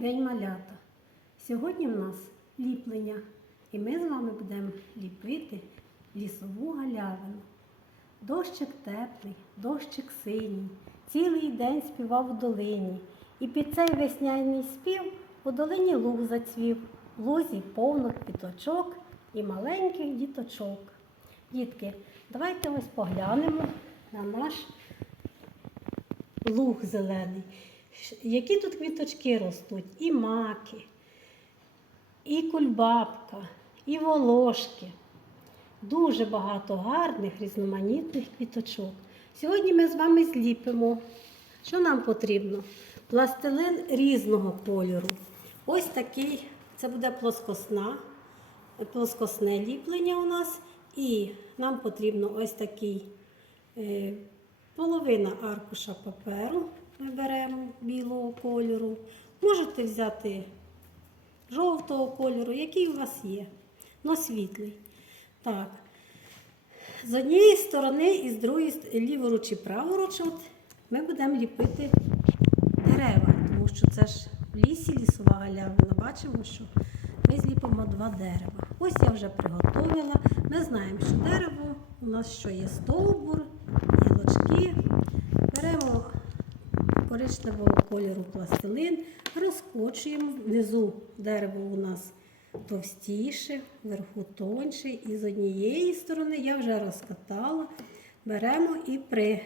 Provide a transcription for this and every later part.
день малята! Сьогодні в нас ліплення, і ми з вами будемо ліпити лісову галявину. Дощик теплий, дощик синій, цілий день співав у долині. І під цей весняний спів у долині луг зацвів, в лузі повно квіточок і маленьких діточок. Дітки, давайте ось поглянемо на наш луг зелений. Які тут квіточки ростуть? І маки, і кульбабка, і волошки. Дуже багато гарних різноманітних квіточок. Сьогодні ми з вами зліпимо. Що нам потрібно? Пластилин різного кольору. Ось такий, це буде плоскосна, плоскосне ліплення у нас. І нам потрібно ось такий е, половина аркуша паперу. Ми беремо білого кольору. Можете взяти жовтого кольору, який у вас є, но світлий. Так. З однієї сторони і з другої ліворуч і праворуч от, ми будемо ліпити дерева, тому що це ж в лісі лісова галявина. Бачимо, що ми зліпимо два дерева. Ось я вже приготувала. Ми знаємо, що дерево у нас що є стовбур, гілочки. Коричневого кольору пластилин, розкочуємо. Внизу дерево у нас товстіше, вверху тоньше. І з однієї сторони я вже розкатала. Беремо і при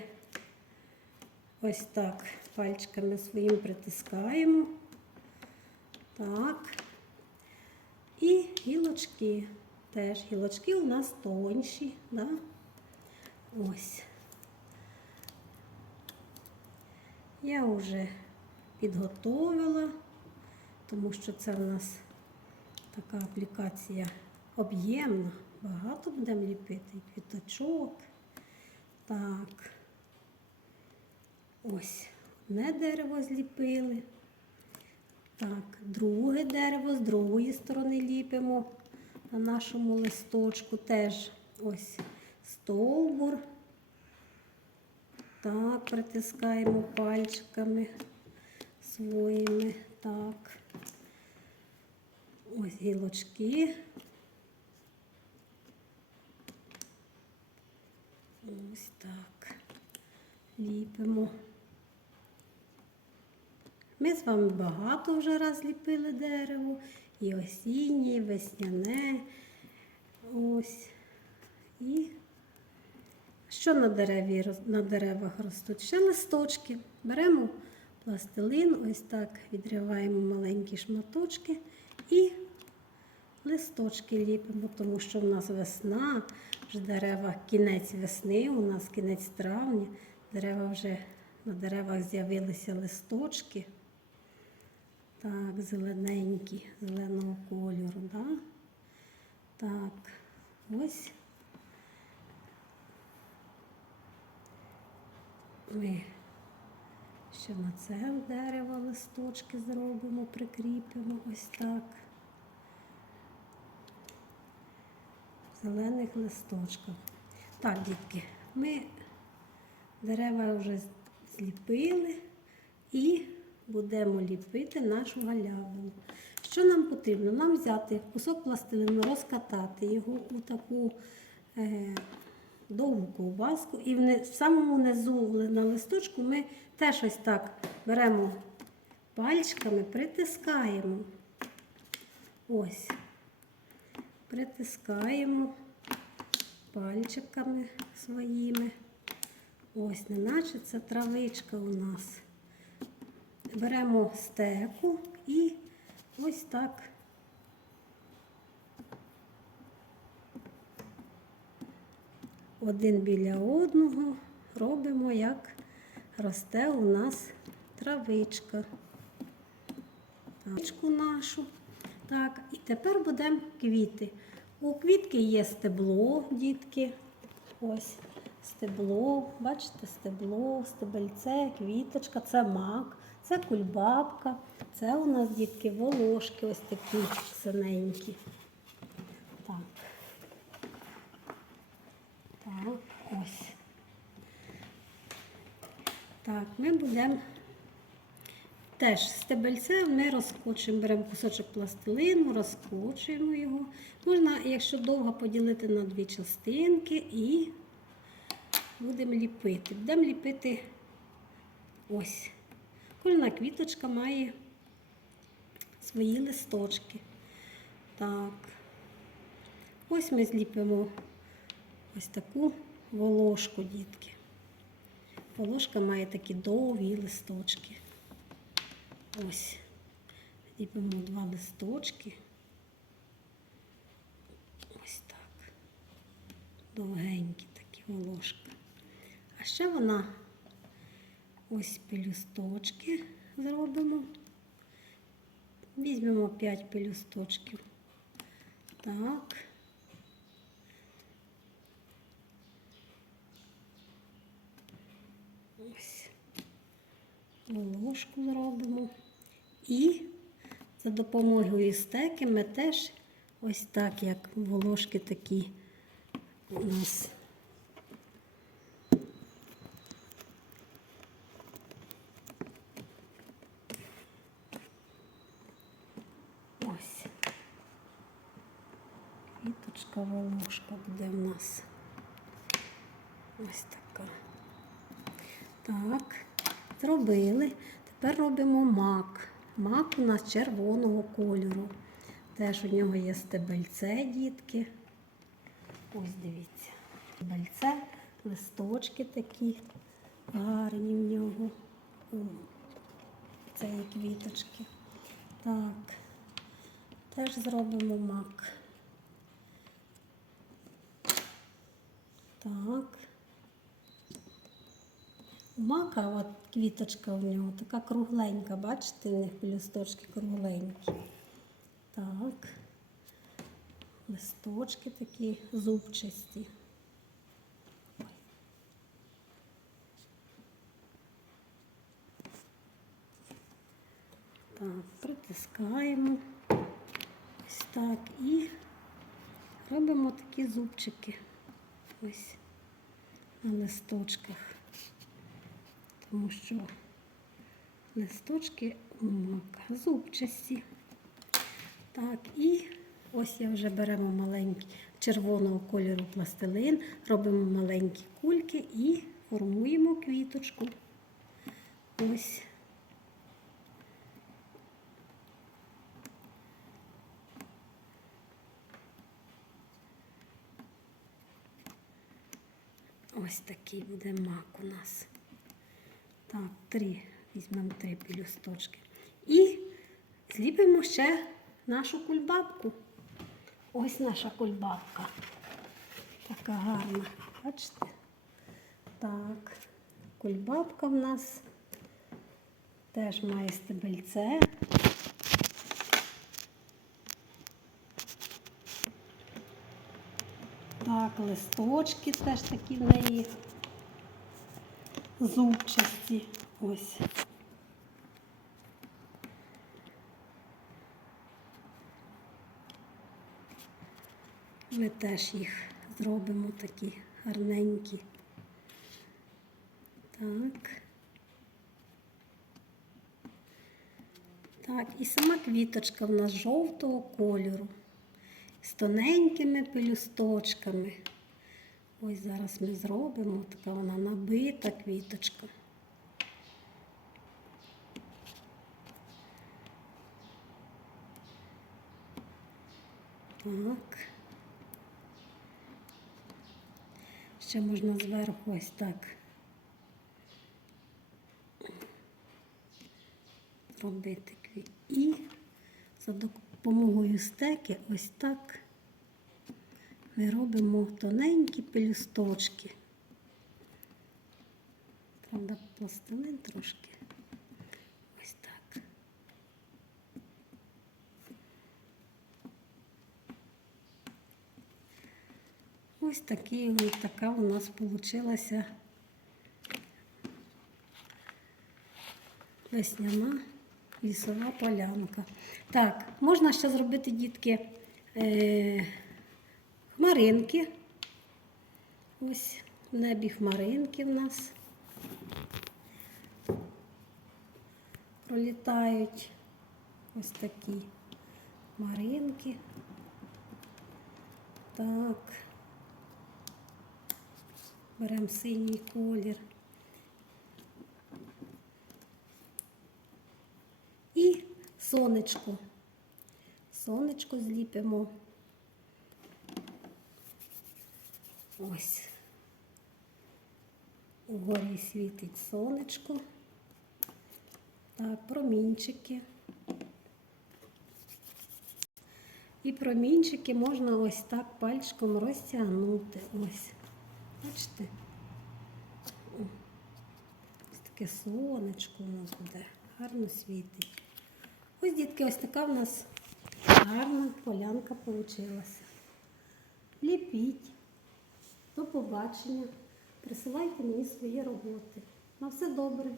ось так пальчиками своїм притискаємо. Так. І гілочки. Теж гілочки у нас тонші. Да? Ось. Я вже підготовила, тому що це в нас така аплікація об'ємна. Багато будемо ліпити, квіточок. Так. Ось одне дерево зліпили. Так, друге дерево з другої сторони ліпимо на нашому листочку. Теж ось стовбур. Так, притискаємо пальчиками своїми. Так. Ось гілочки. Ось так. Ліпимо. Ми з вами багато вже раз ліпили дерево. І осіннє, і весняне. Ось. І що на, дереві, на деревах ростуть? Ще листочки. Беремо пластилин, ось так відриваємо маленькі шматочки і листочки ліпимо, тому що в нас весна, вже дерева, кінець весни, у нас кінець травня, дерева вже на деревах з'явилися листочки. Так, зелененькі, зеленого кольору. Да? Так, ось. Ми ще на це дерево листочки зробимо, прикріпимо ось так. В зелених листочках. Так, дітки, ми дерева вже зліпили і будемо ліпити нашу галявину. Що нам потрібно? Нам взяти кусок пластилину, розкатати його у таку е, довгу ковбаску. І в, самому низу на листочку ми теж ось так беремо пальчиками, притискаємо. Ось. Притискаємо пальчиками своїми. Ось, неначе це травичка у нас. Беремо стеку і ось так один біля одного робимо, як росте у нас травичка. Травичку нашу. Так, і тепер будемо квіти. У квітки є стебло, дітки. Ось стебло, бачите, стебло, стебельце, квіточка, це мак, це кульбабка, це у нас дітки волошки, ось такі синенькі. Так. Ось. Так, ми будемо теж стебельце ми розкочуємо, беремо кусочок пластилину, розкочуємо його. Можна, якщо довго, поділити на дві частинки і будемо ліпити. Будемо ліпити ось. Кожна квіточка має свої листочки. Так. Ось ми зліпимо ось таку волошку, дітки. Волошка має такі довгі листочки. Ось. Ліпимо два листочки. Ось так. Довгенькі такі волошка. А ще вона ось пелюсточки зробимо. Візьмемо 5 пелюсточків. Так. Ось. Волошку зробимо. І за допомогою стеки ми теж ось так, як волошки такі у нас. Ось. Квіточка волошка буде в нас. Ось така. Так, зробили. Тепер робимо мак. Мак у нас червоного кольору. Теж у нього є стебельце, дітки. Ось дивіться. Стебельце, листочки такі гарні в нього. Це є квіточки. Так. Теж зробимо мак. Так. Мака от квіточка у нього така кругленька, бачите, у них пелюсточки кругленькі. Так. Листочки такі зубчасті. Так, притискаємо. Ось так. І робимо такі зубчики. Ось на листочках. Тому що листочки у мака зубчасті. Так, і ось я вже беремо маленький червоного кольору пластилин, робимо маленькі кульки і формуємо квіточку. Ось. Ось такий буде мак у нас. Так, три. Візьмемо три пелюсточки. І зліпимо ще нашу кульбабку. Ось наша кульбабка. Така гарна. Бачите? Так, кульбабка в нас теж має стебельце. Так, листочки теж такі в неї зубчасті. Ось. Ми теж їх зробимо такі гарненькі. Так. Так, і сама квіточка в нас жовтого кольору з тоненькими пелюсточками. Ось зараз ми зробимо така вона набита квіточка. Так. Ще можна зверху ось так робити. І за допомогою стеки ось так ми робимо тоненькі пелюсточки. Правда, пластилин трошки. Ось так. Ось такі, ось така у нас вийшла весняна лісова полянка. Так, можна ще зробити, дітки, е, хмаринки. Ось в небі хмаринки в нас. пролітають ось такі маринки. Так. Беремо синій колір. І сонечко. Сонечко зліпимо. Ось. Угорі світить сонечко. Так, промінчики. І промінчики можна ось так пальчиком розтягнути. Ось. Бачите? Ось таке сонечко у нас буде. Гарно світить. Ось, дітки, ось така в нас гарна полянка вийшла. Ліпіть. До побачення. Присилайте мені свої роботи. На все добре.